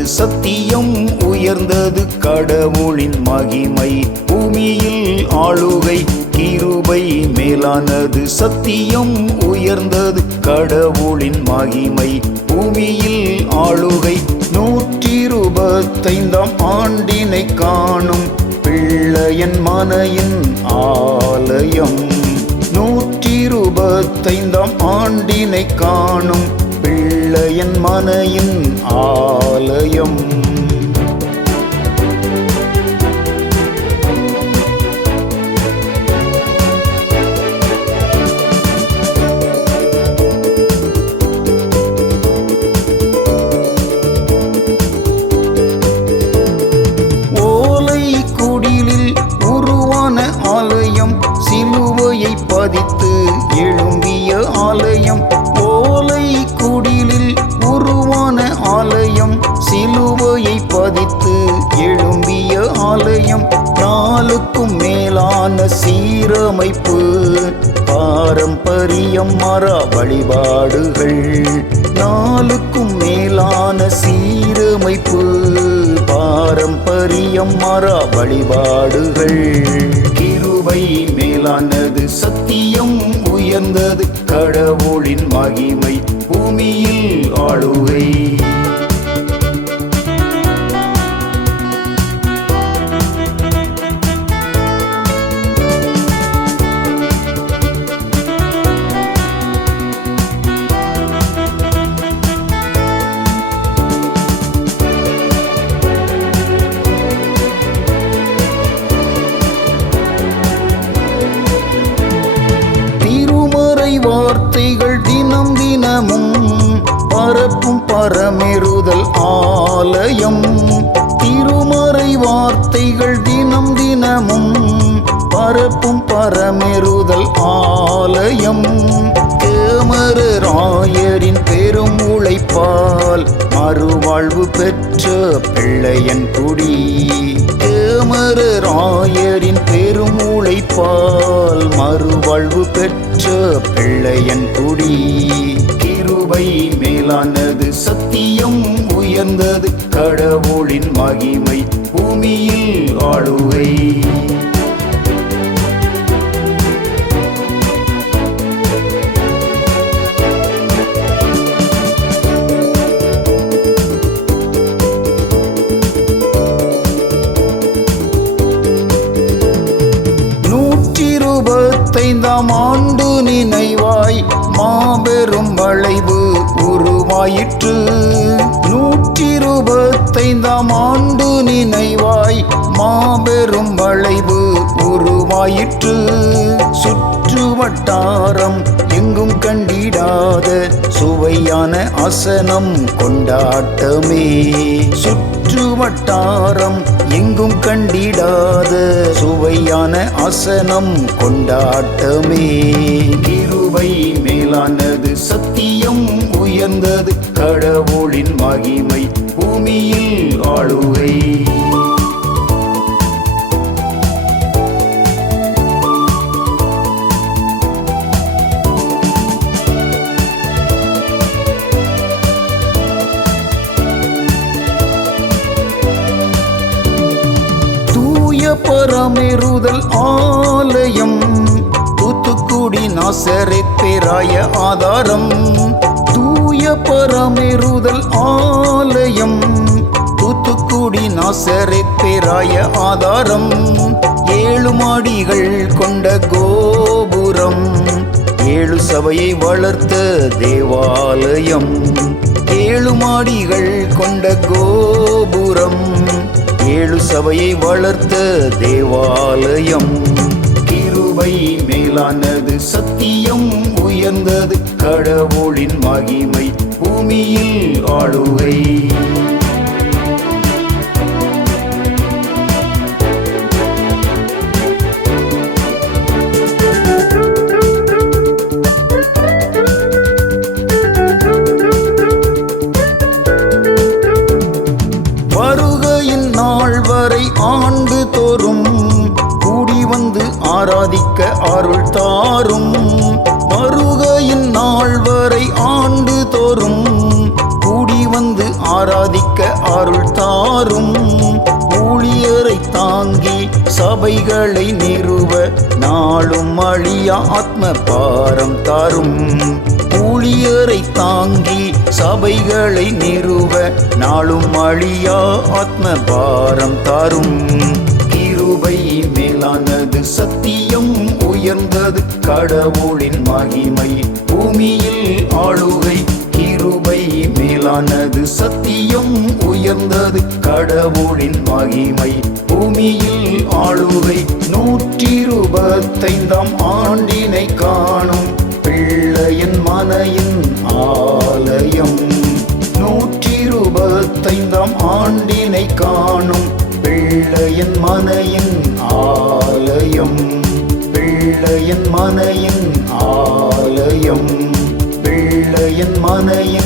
மேலானது சத்தியம் உயர்ந்தது கடவுளின் மகிமை பூமியில் ஆளுகை கிருபை மேலானது சத்தியம் உயர்ந்தது கடவுளின் மகிமை பூமியில் ஆளுகை 125ஆம் ஆண்டினை காணும் பிள்ளையன் மனையின் ஆலயம் 125ஆம் ஆண்டினை காணும் பிள்ளையன் மனையின் ஆலயம் ஆலயம் சிலுவையை பதித்து எழும்பிய ஆலயம் ஓலை குடிலில் உருவான ஆலயம் சிலுவையை பதித்து எழும்பிய ஆலயம் நாளுக்கும் மேலான சீரமைப்பு பாரம்பரியம் மரா வழிபாடுகள் நாளுக்கும் மேலான சீரமைப்பு பாரம்பரியம் மரா வழிபாடுகள் கிருபை மேலானது சத்தியம் உயர்ந்தது கடவுளின் மகிமை பூமியில் ஆளுகை வார்த்தைகள் தினம் தினமும் பரப்பும் பரமெறுதல் ஆலயம் திருமறை வார்த்தைகள் தினம் தினமும் பரப்பும் பரமெறுதல் ஆலயம் கேமராயரின் பெரும் உழைப்பால் மறுவாழ்வு பெற்ற பிள்ளையன் குடி கேமராயரின் பெரும் உழைப்பால் மறுவாழ்வு பெற்ற பிள்ளையன் குடி கிருபை மேலானது சத்தியம் உயர்ந்தது கடவுளின் மகிமை பூமியில் ஆளுகை ஐந்தாம் ஆண்டு நினைவாய் மாபெரும் வளைவு உருவாயிற்று 125ஆம் ஆண்டு நினைவாய் மாபெரும் வளைவு உருவாயிற்று சுற்று வட்டாரம் எங்கும் கண்டிடாத சுவையான அசனம் கொண்டாட்டமே சுற்று வட்டாரம் எங்கும் கண்டிடாத சுவையான அசனம் கொண்டாட்டமே கிருபை மேலானது சத்தியம் உயர்ந்தது கடவுளின் மகிமை பூமியில் ஆளுகை பரமெறுதல் ஆலயம் தூத்துக்குடி நாசரேத் பேராய ஆதாரம் தூய பரமெறுதல் ஆலயம் தூத்துக்குடி நாசரேத் பேராய ஆதாரம் 7 மாடிகள் கொண்ட கோபுரம் 7 சபையை வளர்த்த தேவாலயம் 7 மாடிகள் கொண்ட கோபுரம் 7 சபையை வளர்த்த தேவாலயம் கிருபை மேலானது சத்தியம் உயர்ந்தது கடவுளின் மகிமை பூமியில் ஆளுகை ஆண்டு தோறும் கூடி வந்து ஆராதிக்க அருள் தாரும் வருகையின் நாள் வரை ஆண்டு தோறும் கூடி வந்து ஆராதிக்க அருள் சபைகளை நிறுவ நாளும் அழியா ஆத்ம பாரம் தாரும். ஊழியரை தாங்கி சபைகளை நிறுவ நாளும் அழியா ஆத்ம பாரம் தாரும். கிருபை மேலானது சத்தியம் உயர்ந்தது கடவுளின் மகிமை பூமியில் ஆளுகை. கிருபை மேலானது சத்தியம் உயர்ந்தது கடவுளின் மகிமை பூமியில் ஆளுகை. 125ஆம் ஆண்டினை காணும் பிள்ளையின் மனையின் ஆலயம். 125ஆம் ஆண்டினை காணும் பிள்ளையின் மனையின் ஆலயம். பிள்ளையின் மனையின் ஆலயம். பிள்ளையின் மனையின்